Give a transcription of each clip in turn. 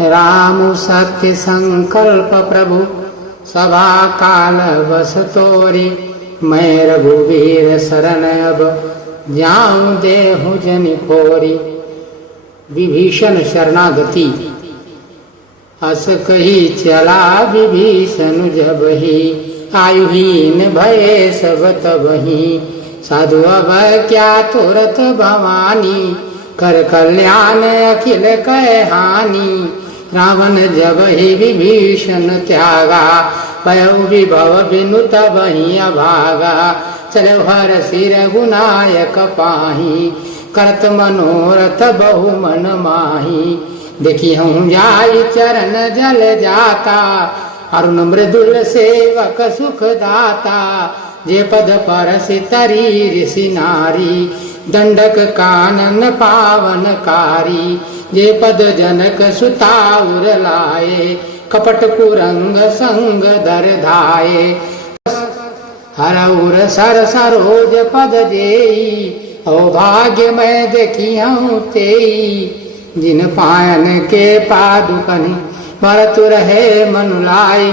राम सत्य संकल्प प्रभु सभा काल बस तोरी। मैं रघुवीर शरण अब जाऊं देहु जन खोरी। विभीषण शरणागति। अस कही चला विभीषण जब ही, आयुहीन भये सब तबहि। साधु अब क्या तुरत भवानी, कर कल्याण अखिल कह हानि। रावण जब ही विभीषण त्यागा, भयउ विभव बिनु तबहि अभागा। चलो हर सिर गुनायक पाही, करत मनोरथ बहु मन माही। देखी हूँ जाई चरण जल जाता, अरुण मृदुल सेवक सुख दाता। जे पद परसि तरी ऋषि नारी, दंडक कानन पावनकारी। जे पद जनक सुता उर लाए, कपट कुरंग संग दर धाये। हरउर सर सरोज पद जेई, ओ भाग्य मैं देखी हूँ तेई। जिन पायन के पादुकनि भरत रहे मनुलाई,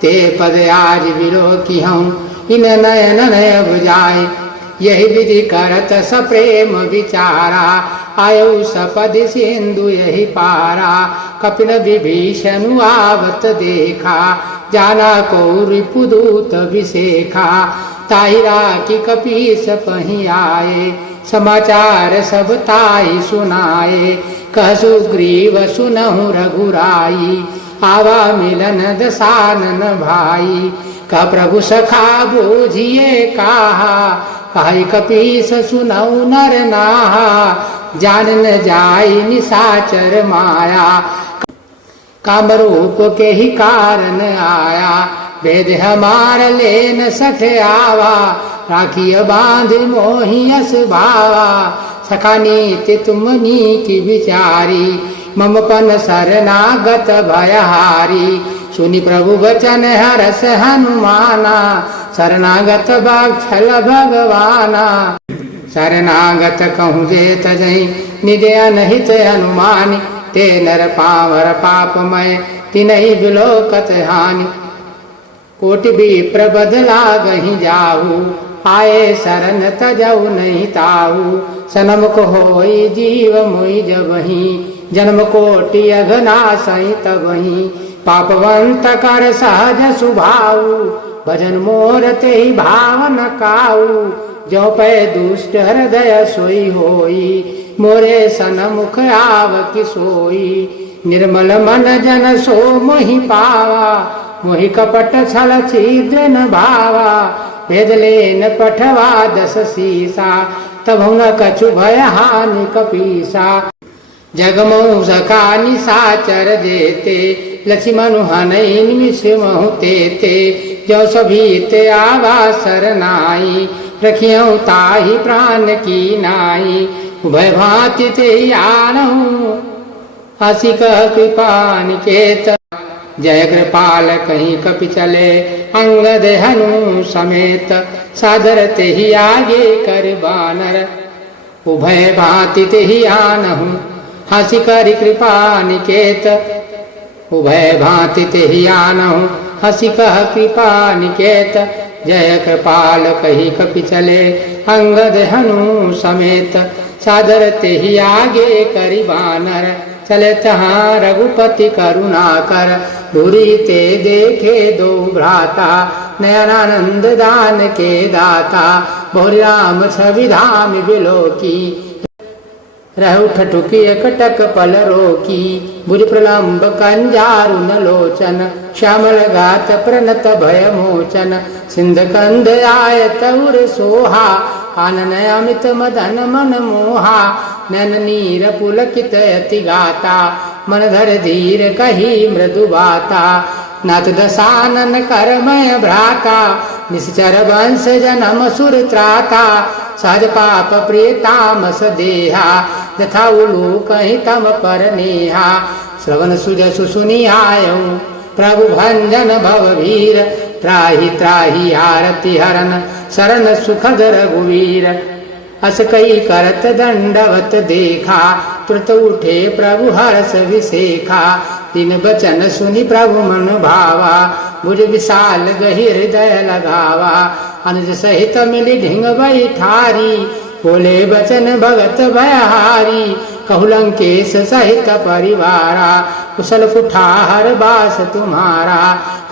ते पद आज विलोकी हूँ इन नयन नय बुझाए। यही विधि करत सप्रेम विचारा, आयु सपद सिंधु यही पारा। कपिल विभीषण आवत देखा, जाना को रिपुदूत विशेखा। ताहिरा की कपीस पही आए, समाचार सब ताई सुनाए। कह सुग्रीव सुनहु रघुराई, आवा मिलन दसानन भाई। कह प्रभु सखा बोझिए कहा, कहि कपीस सुनऊ नर नाहा। जान न जाई निशाचर माया, कामरूप के ही कारण आया। वेद हमार ले न सठ आवा, राखिय बांध मोहि यस भावा। सखा नीति तुम नीति विचारी, मम पन शरणागत भयहारी। सुनि प्रभु वचन हरस हनुमाना, शरणागत बाछल भगवाना। शरणागत कहूँ जे तजहि, निज अनहित अनुमानि। ते नर पावर पापमय, तिनहि बिलोकत हानि। कोटि विप्र बदला गहि जाहू, आए शरण तजऊ नहीं ताहू। सनम को होई जीव मोहि जबहि, जन्म कोटि अघनासहि तबहि। पापवंत कर सहज सुभाऊ, भजन मोर तेहि भावन काऊ। जो पै दुष्ट हृदय सोई होई, मोरे सनमुख आव कि सोई। निर्मल मन जन सो मोहि पावा, मोहि कपट छल छिद्र न भावा। भेद लेन पठवा दस सीसा, तबहु न कछु भय हानि कपीसा। जगमोह सखा निशाचर जेते, लक्ष्मण हनई निमिष महु तेते। जो सभीत आवा सरनाई, रखियऊ ताहि प्राण की नाई। उभय भांति ते आनहु, हसी कह कृपा निकेत। जय कृपाल कहीं कपि चले, अंगद हनु समेत। सादर ते ही आगे कर बानर, उभय भांति ते ही आनहु, हसी कर कृपा निकेत। उभय भांति ते ही आनहु, हसी कह कृपा निकेत। जय कृपाल कही कपि चले, अंगद हनु समेत। सादर ते ही आगे करि बानर, चले तहाँ रघुपति करुणा कर। दूरी ते देखे दो भ्राता, नयनानंद दान के दाता। बोल राम छवि धाम बिलोकी, रहु ठठुकी एकटक पल रोकी। भुज प्रलम्ब कंजारु न लोचन, श्यामल गात प्रणत भय मोचन। सिंध कंद आय तउर सोहा, आनन अमित मदन मन मोहा। नैन नीर पुलकित अति गाता, मन धर धीर कही मृदु बाता। नाथ दसानन करमय भ्राता, निश्चर वंश जनम सुर त्राता। सहज पाप प्रिय तामस देहा, यथा उलू कहीं तम पर नेहा। श्रवण सुजसु सुनि आयऊ, प्रभु भंजन भववीर। त्राहि त्राहि आरति हरन, शरण सुखद रघुवीर। अस कई करत दंडवत देखा, तुरत उठे प्रभु हर्ष विसेखा। दिन बचन सुनि प्रभु मन भावा, भुज विशाल गहि हृदय लगावा। अनुज सहित मिली ढिंग बैठारी, बोले बचन भगत भयहारी। कहु लंकेश सहित परिवारा, कुशल कुठार बास तुम्हारा।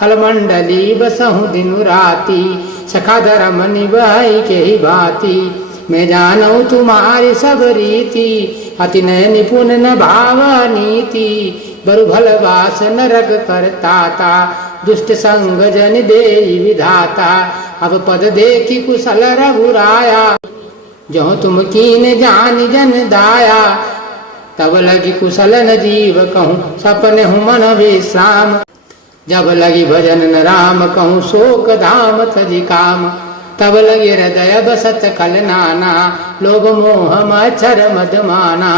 खलमंडली बसहु दिनु राती, सखा धर्म निभाई के ही भांति। मैं जानऊ तुम्हारी सब रीति, अति नय निपुण न भाव नीति। बरु भल वास नरक करताता, दुष्ट संग जन देई विधाता। अब पद देखी कुशल रघुराया, जो तुम कीन जान जन दाया। तब लगी कुशल न जीव कहूँ, सपने हूँ मन विश्राम। जब लगी भजन न राम कहूँ, शोक धाम तजि काम। तब लगे हृदय बसत कल नाना, लोभ मोह मच्छर मदमाना।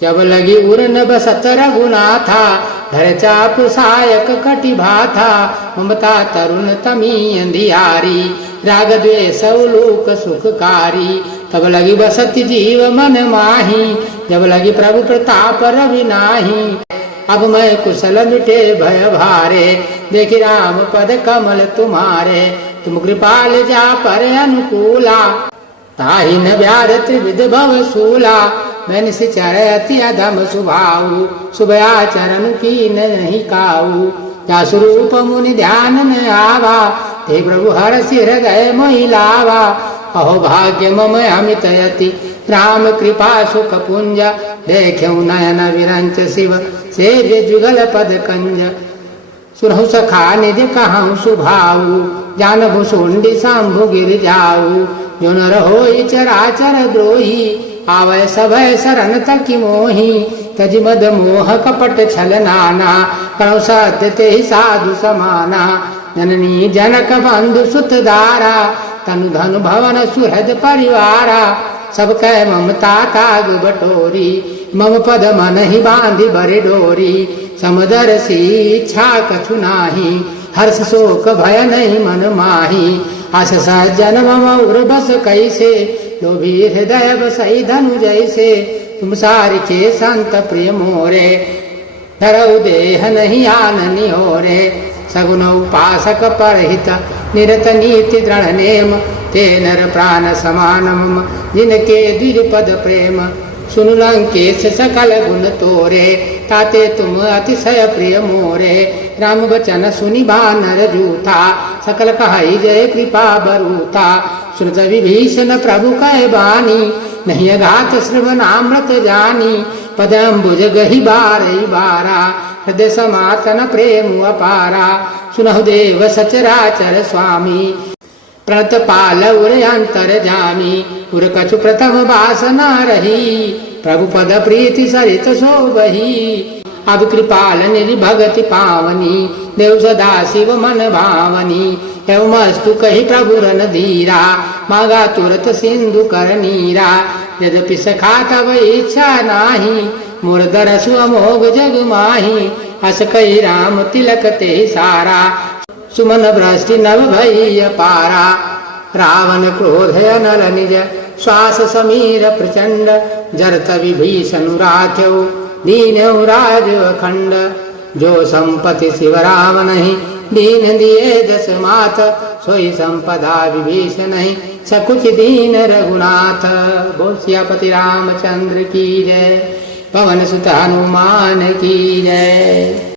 जब लगी उरन बसत रघुनाथा, धर चाप सायक कटि भाथा। ममता तरुण तमी अंधियारी, राग द्वेष लोक सुखकारी। तब लगी बसत जीव मन माही, जब लगी प्रभु प्रताप रवि नाही। अब मैं कुशल मिटे भय भारे, देखि राम पद कमल तुम्हारे। तुम कृपाल जा पर अनुकूला, ताहि न व्याध त्रिविध भव सूला। मैंने से अति अधम सुभाऊ, सुभया आचरण की नहीं काऊ। जा स्वरूप मुनि ध्यान न आवा, ते प्रभु हरषि हृदय मोहि लावा। अहो भाग्य मम अमित यति, राम कृपा सुख पुंज। देख्यऊ नयन विरंच शिव, सेव्य जुगल पद कंज। सुनहु सखा निज कहूँ सुभाऊ, जानबु सुंडी शंभु गिर जाऊ। जो न रहोई चराचर द्रोही, आवय सभय शरण तक मोही। तज मद मोह कपट छल नाना, करौ सत्य ते साधु समाना। जननी जनक बंधु सुत दारा, तनु धनु भवन सुहृद परिवारा। सब कह ममता काग बटोरी, मम पद मन ही बांधि बरे डोरी। समदर सी इच्छा कछु नाही, हर्ष शोक भय नहीं मन माही। आस सज्जन मम उर बस कैसे, लोभी हृदय बसई धनु जैसे। तुम सारिके संत प्रिय मोरे, धरऊ देह नहीं आननी होरे। सगुन उपासक परहित, निरत नीति दृढ़ नेम। ते नर प्राण समान मम, जिनके द्विज पद प्रेम। सुनु लंकेश सकल गुण तोरे, ताते तुम अतिशय प्रिय मोरे। राम बचन सुनि बानर जूथा, सकल कहाई जय कृपा बरूथा। सुनत विभीषण प्रभु कह बानी, नहीं अघात श्रवणामृत जानी। पदम्बुज गहि बारई बारा, हृदय समातन प्रेम अपारा। सुनहु देव सचराचर स्वामी, प्रणत पाल उर अंतर जामी। उर कछु प्रथम वासना रही, प्रभु पद प्रीति सरित शोभही। अब कृपाल निधि भगति पावनी, देव सदा शिव मन भावनी। एवं अस्तु कही प्रभु रन धीरा, मागा तुरत सिंधु कर नीरा। यद्यपि सखा तब इच्छा नाही, मोर दरसु अमोघ जग माही। हस कही राम तिलक ते सारा, सुमन भ्रष्टि नभ भई अपारा। रावण क्रोध नल निज, श्वास समीर प्रचंड। जरत विभीषण राख्यौ, दीनऊ राज अखंड। जो संपत्ति शिव राम नहीं, दीन दिए दस मात। सोई संपदा विभीषण नहीं, सकुच दीन रघुनाथ। बोल सियापति रामचंद्र की जय, पवन सुत हनुमान की जय।